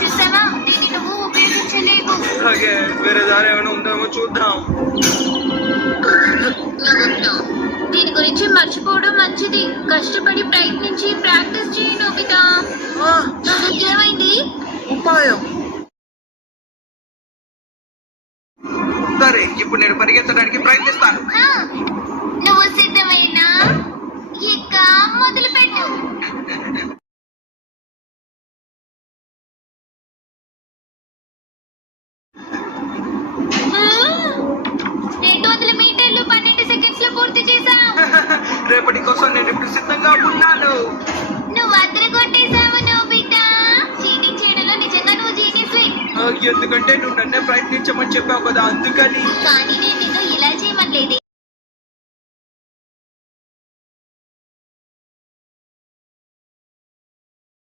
చూసావా, దీన్ని నువ్వు ఉపయోగించలేవు. అలాగే వేరే దారి ఏమైనా ఉందేమో చూద్దాం. దీని గురించి మర్చిపోవడం మంచిది. కష్టపడి ప్రయత్నించి ప్రాక్టీస్ చేయి నోబితా. ఏమైంది? ఉపాయం. సరే, ఇప్పుడు నేను పరిగెత్తడానికి ప్రయత్నిస్తాను. నువ్వు సిద్ధమైనా? ఇక మొదలు పెట్టు. 200 మీటర్లు 12 సెకండ్స్ లో పూర్తి చేశావు. రేపటి కోసం నేను ఇప్పుడు సిద్ధంగా ఉన్నాను. నువ్వు అద్దరు కొట్టేశావు నోబితా. చీటింగ్ చేయడంలో నిజంగా నువ్వు జీనియస్. ఎందుకంటే నువ్వు నన్నే ప్రయత్నించమని చెప్పావు కదా, అందుకని. కానీ